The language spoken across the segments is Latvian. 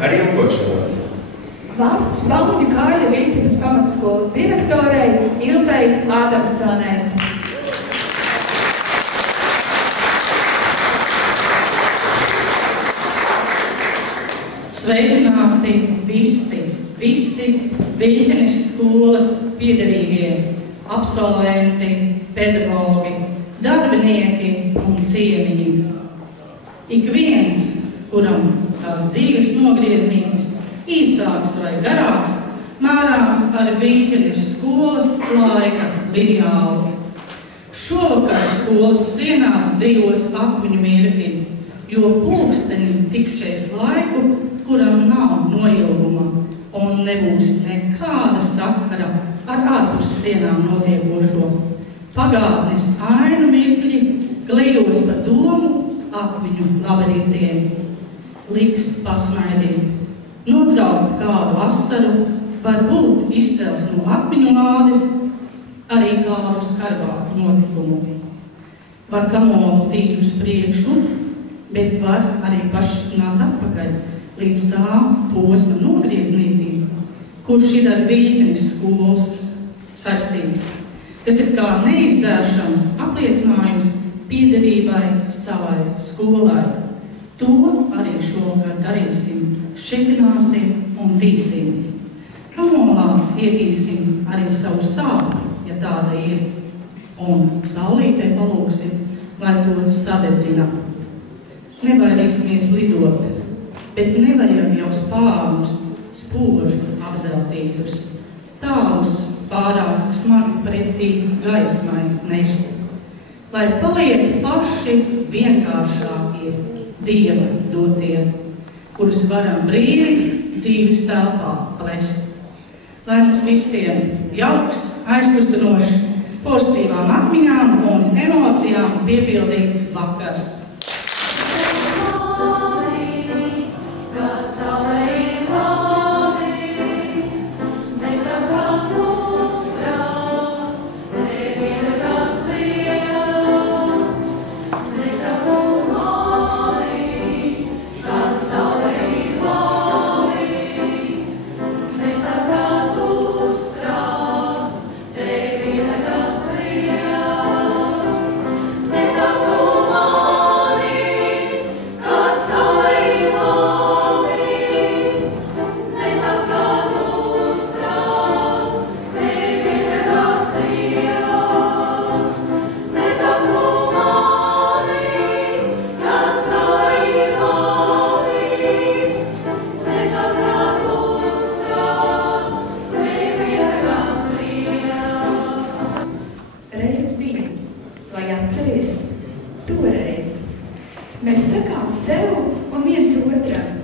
ar ilgošanos. Vārds Valmuņu Kāļa Vītenes pamatskolas direktorei Ilzei Ādamsonei. Sveicināti visi Viļķenes skolas piederīgie, absolventi, pedagogi, darbinieki un ciemiņi. Ik viens, kuram kā dzīves nogrieznīgs, īsāks vai garāks, mērās ar Viļķenes skolas laika lineālu. Šovakar skolas cienās dzīvos atmiņu mirkļi, jo pulksteni tikšais laiku, kuram nav noilguma un nebūs nekāda sakara ar ārpus sienām notiekošo. Pagātnes ainu mirkļi glejos pa domu atmiņu labirintiem. Liks pasmaidīt, notraukt kādu asaru, varbūt izcels no atmiņu lādes, arī kādu skarbāku notikumu. Var kamot tīt uz priekšu, bet var arī pašstināt atpakaļ līdz tā posma nogrieznītī, kurš ir ar Viļķenes skolas saistīts, kas ir kā neizdzēršams apliecinājums piederībai savai skolai. To arī šogad darīsim, šitināsim un tīsim. Kamolā ietīsim arī savu sāpi, ja tāda ir, un saulītē palūksim, lai to sadedzina. Nebaidīsimies lidot, bet nevajag jau spārnus, spoži apzeltītus, tālus pārāk smagi pretī gaismai nest, lai paliek paši vienkāršākie Dieva dotie, kurus varam brīvi dzīves telpā plest. Lai mums visiem jauks, aizkustinošs, pozitīvām atmiņām un emocijām piepildīts vakars. Mēs sakām sev un viens otram.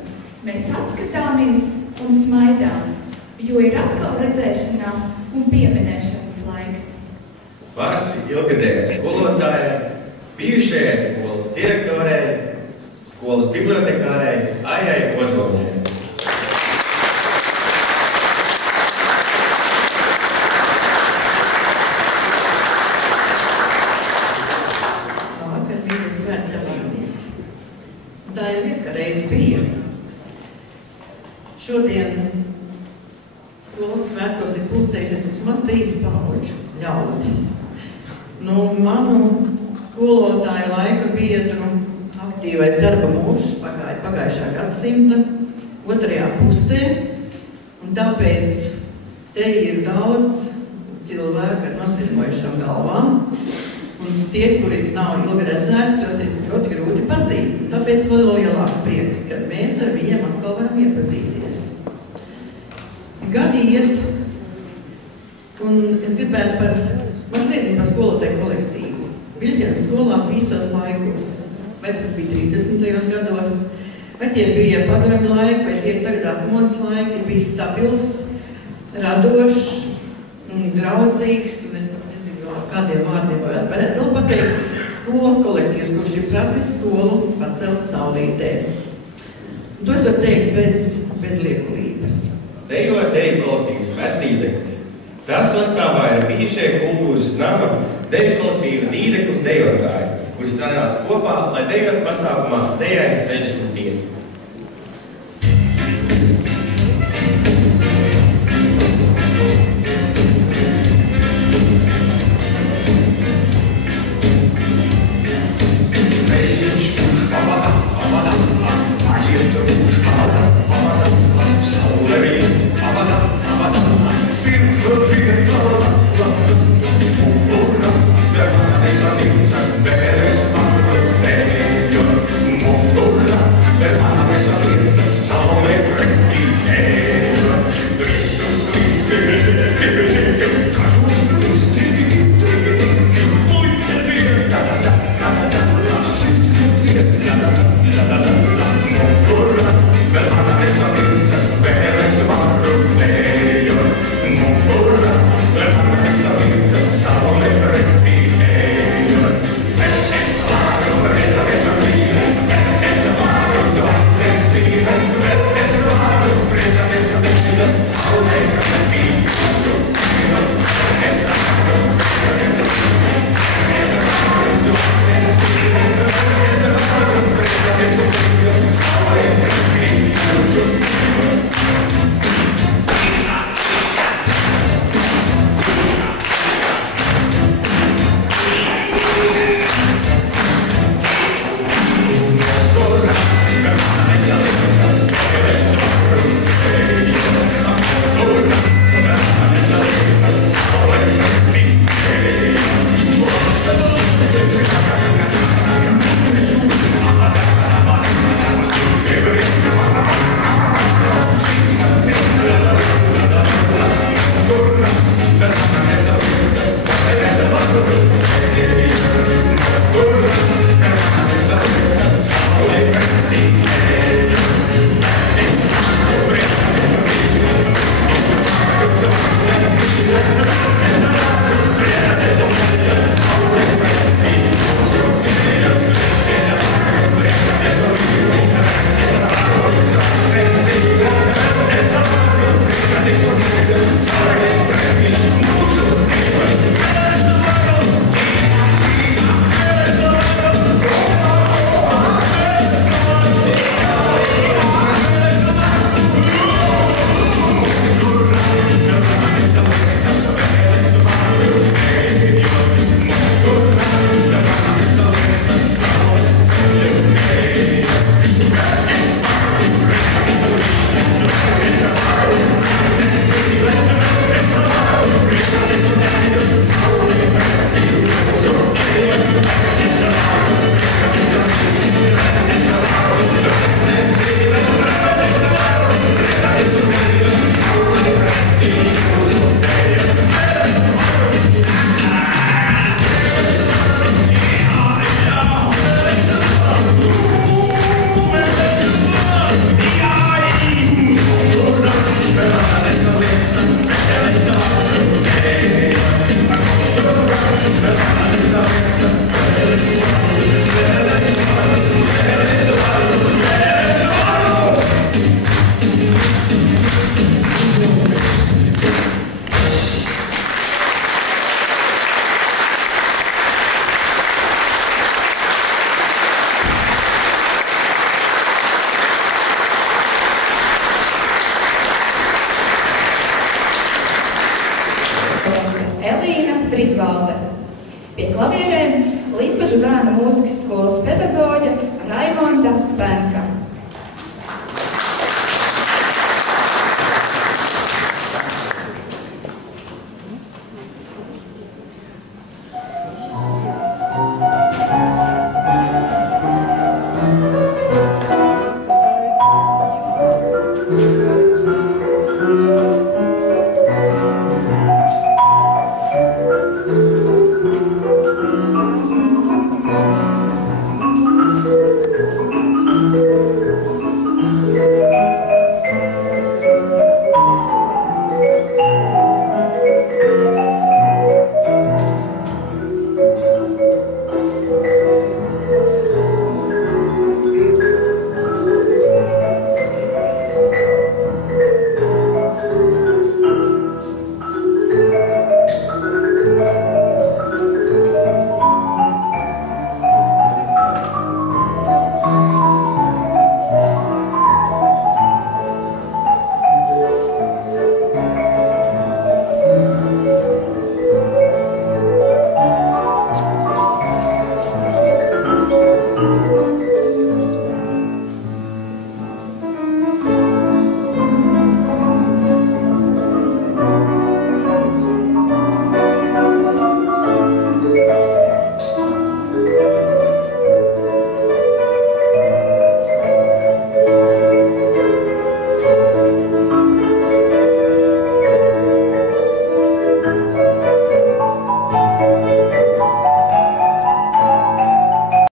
Mēs atskatāmies un smaidām, jo ir atkal redzēšanās un pieminēšanas laiks. Vārds ilgadējai skolotājai, bijušajai skolas direktorei, skolas bibliotekārei Aijai Ozoliņai. Tā jau ir, ka reiz bija. Šodien skolas svētkos ir pulcējušies vismaz 3 paudžu ļaudis. Manu skolotāju laika biedru aktīvais darba mūžs pagājušā gadsimta 2. pusē, un tāpēc te ir daudz cilvēku ar nosvirmojušām galvām. Un tie, kuri nav ilgi redzēti, tos ir ļoti grūti pazīt. Tāpēc vēl lielāks prieks, ka mēs ar viņiem atkal varam iepazīties. Gadi iet, un es gribētu par skolotāju kolektīvu. Viļķenes skolā visos laikos. Vai tas bija 30. gados, vai tie bija padomju laiki, vai tie tagad atmodas laiki, bija stabils, radošs, draudzīgs, kādiem vārdiem varētu vēl pateikt, skolas kolektīvs, kurš ir pratis skolu pacelt saulītē. To es varu teikt bez liekulības. Dejo deju kolektīvs Vecdīdeklis. Tas sastāvā ir bijušie kultūras nama deju kolektīva Dīdeklis dejotāji, kuri sanāca kopā, lai dejot pasākumā Dejai 65. Frigvalde. Pie klavierēm Lipažu bērnu mūzikas skolas pedagoģe Raimonda Bērta.